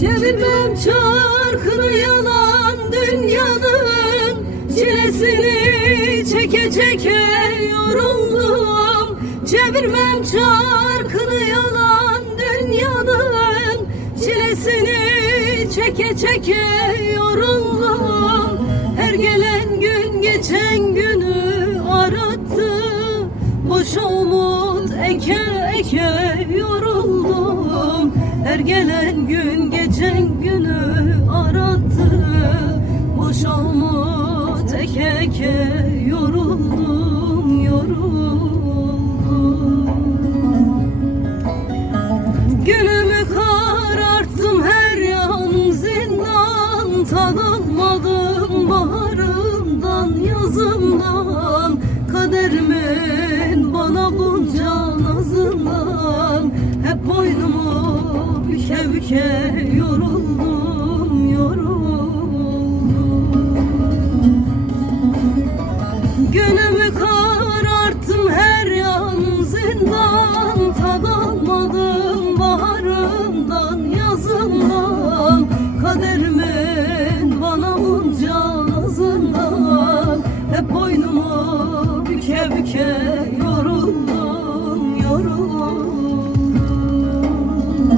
Çevirmem çarkını yalan dünyanın Çilesini çeke çeke yoruldum. Çevirmem çarkını yalan dünyanın Çilesini çeke çeke yoruldum. Her gelen gün geçen günü arattı. Boş umut eke eke yoruldum Her gelen gün geçen günü arattı. Boş umut eke eke yoruldum yoruldum. Günümü kararttım her yan zindan Tad büke yoruldum yoruldum. Günümü kararttım her yanım zindan Tad almadım baharımdan yazımdan Kaderimin bana bunca nazından Hep boynumu büke